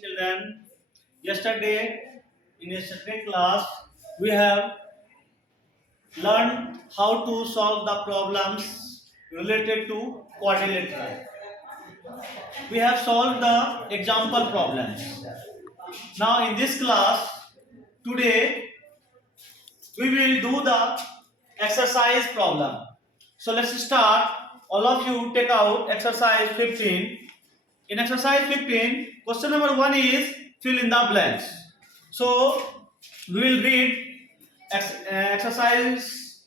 Children, yesterday in yesterday class we have learned how to solve the problems related to quadrilateral. We have solved the example problems. Now in this class today we will do the exercise problem. So let's start. All of you take out exercise 15. In exercise 15, question number 1 is fill in the blanks. So we will read exercise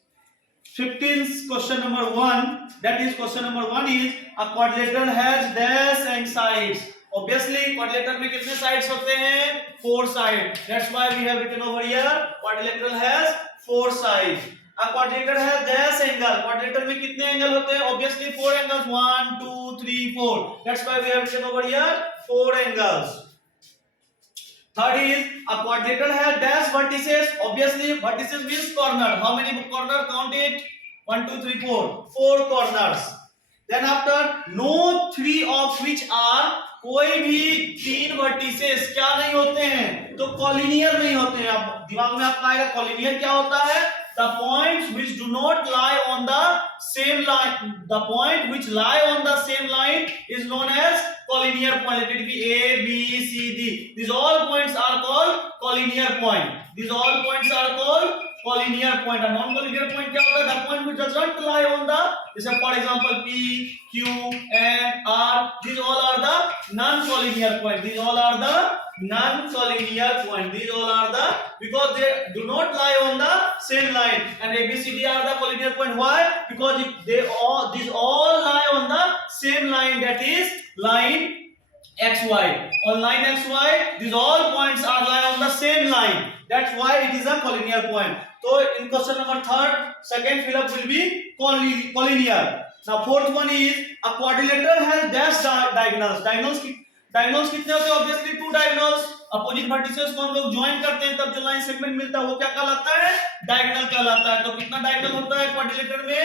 15's question number 1. That is question number 1 is a quadrilateral has dash and sides. Obviously quadrilateral में कितने sides होते हैं? 4 sides. That's why we have written over here quadrilateral has 4 sides. A quadrilateral has dash angle. Quadrilateral में कितने angle होते हैं? Obviously 4 angles. 1, 2, 3, 4. That's why we have written over here 4 angles. Third is a quadrilateral has dash vertices. Obviously vertices means corner. How many corner? Count it. 1, 2, 3, 4. 4 corners. Then after no 3 of which are, कोई भी 3 vertices क्या नहीं होते हैं? तो collinear नहीं होते हैं. अब दिमाग में आपका आएगा कॉलिनियर क्या होता है? The points which do not lie on the same line, the point which lie on the same line is known as collinear point. Let it be A, B, C, D. These all points are called collinear point. These all points are called collinear point. A non-collinear point क्या होता है? The point which does not lie on the, जैसे for example P, Q, N, R. These all are the non-collinear point. These all are the non-collinear point. These all are the, because they do not lie on the same line, and A, B, C, D are the collinear point. Why? Because if they all, these all lie on the same line, that is line XY. On line XY, these all points are lie on the same line. That's why it is a collinear point. So in question number 3, second fill up will be collinear. Now fourth one is a quadrilateral has dash diagonals. Diagonals कितने होते हैं? Obviously 2 diagonals. Opposite vertices को हम लोग join करते हैं तब जो लाइन सेगमेंट मिलता है वो क्या कहलाता है? डायगोनल कहलाता है. तो कितना डायगोनल होता है क्वाड्रिलेटरल में?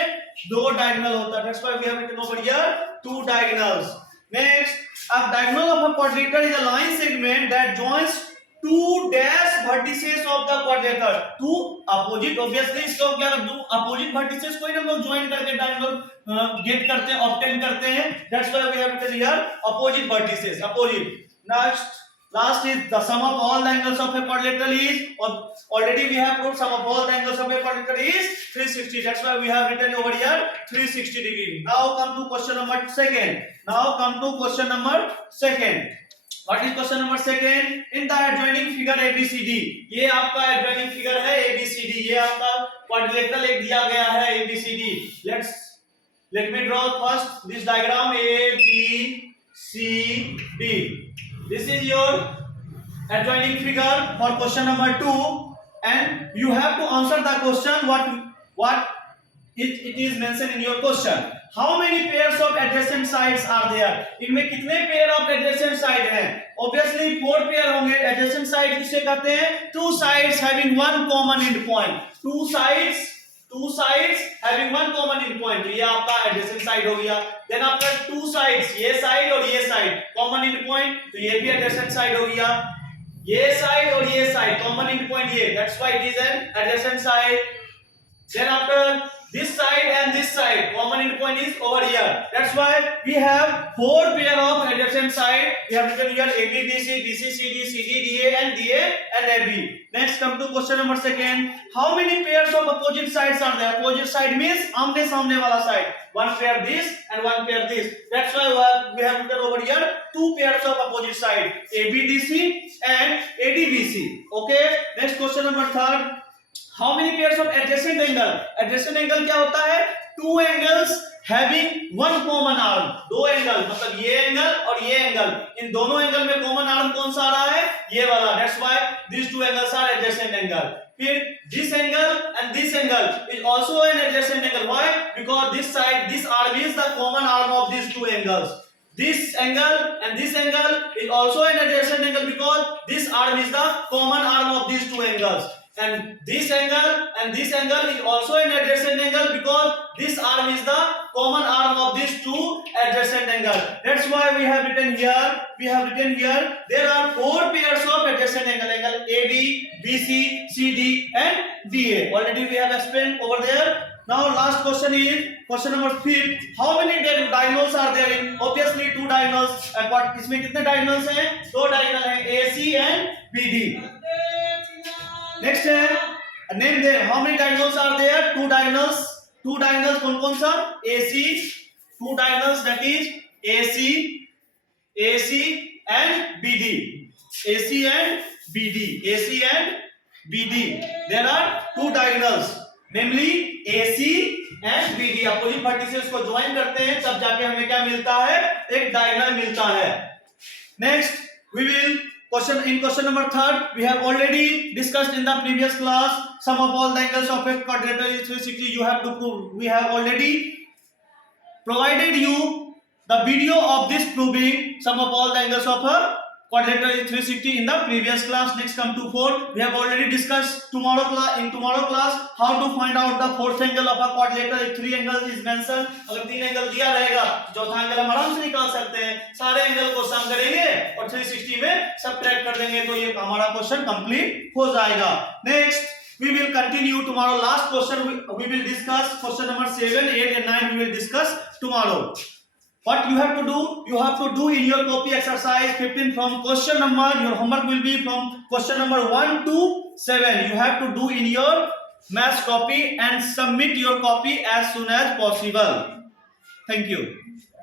2 डायगोनल होता है. That's why we have written over here 2 diagonals. Next, a diagonal of a quadrilateral is a line segment that joins 2 dash vertices of the quadrilateral. 2 opposite, obviously इसको क्या कर दूं? opposite vertices को ही हम लोग ज्वाइन करके डायगोनल गेट करते हैं, ऑब्टेन करते हैं. That's why we have written here opposite vertices. Opposite. Next, last is the sum of all the angles of a quadrilateral is, already we have proved sum of all the angles of a quadrilateral is 360. That's why we have written over here 360 degree. Now come to question number 2. What is question number 2? In the adjoining figure ABCD. ये आपका adjoining figure है ABCD. ये आपका quadrilateral एक दिया गया है ABCD. Let me draw first this diagram ABCD. This is your adjoining figure for question number 2, and you have to answer the question what it is mentioned in your question. How many pairs of adjacent sides are there? इनमें कितने pair of adjacent side हैं? Obviously 4 pair होंगे. Adjacent side किसे कहते हैं? 2 sides having one common end point. 2 sides having one common end point. ये आपका adjacent side हो गया. Then after 2 sides, ये side और ये side common end point, तो ये भी adjacent side हो गया. ये side और ये side common end point ये. That's why it is an adjacent side. Then after this side and this side common end point is over here. That's why we have 4 pair of adjacent side. We have written here AB, BC, BC, CD, CD, DA and DA and AB. Next come to question number 2. How many pairs of opposite sides are there? Opposite side means आमने सामने वाला side. 1 pair this and 1 pair this. That's why we have written over here 2 pairs of opposite side, ABDC and ADBC. Okay. Next question number 3. How many pairs of adjacent angle? Adjacent angle क्या होता है? 2 angles having one common arm. 2 angle मतलब ये angle और ये angle, इन दोनों angle में common arm कौन सा आ रहा है? ये वाला. That's why these 2 angles are adjacent angle. फिर this angle and this angle is also an adjacent angle. Why? Because this side, this arm is the common arm of these 2 angles. This angle and this angle is also an adjacent angle because this arm is the common arm of these 2 angles. and this angle is also an adjacent angle because this arm is the common arm of these two adjacent angles. That's why we have written here there are four pairs of adjacent angle AB, BC, CD and DA. Already we have explained over there. Now last question is question number 5. How many diagonals are there in? Obviously two diagonals. But इसमें कितने diagonals हैं? दो diagonal हैं AC and BD. Next है name there. How many diagonals are there? Two diagonals. Two diagonals कौन सा? AC. Two diagonals, that is AC and BD. AC and BD. There are two diagonals, namely AC and BD. Opposite party से उसको join करते हैं तब जाके हमें क्या मिलता है? एक डायगोनल मिलता है. Next we will question number 3. We have already discussed in the previous class sum of all the angles of a quadrilateral is 360. You have to prove. We have already provided you the video of this proving sum of all the angles of a quadrilateral is 360 in the previous class. Next come to 4. We have already discussed in tomorrow class how to find out the fourth angle of a quadrilateral. If 3 angles is mentioned, अगर 3 angle दिया रहेगा चौथा angle हम आराम से निकाल सकते हैं. सारे एंगल को सम करेंगे और 360 में सबट्रैक्ट कर देंगे तो ये हमारा क्वेश्चन कंप्लीट हो जाएगा. Next we will continue tomorrow. Last question we will discuss question number 7, 8 and 9 we will discuss tomorrow. What you have to do? You have to do in your copy exercise 15 from question number. Your homework will be from question number 1 to 7. You have to do in your maths copy and submit your copy as soon as possible. Thank you.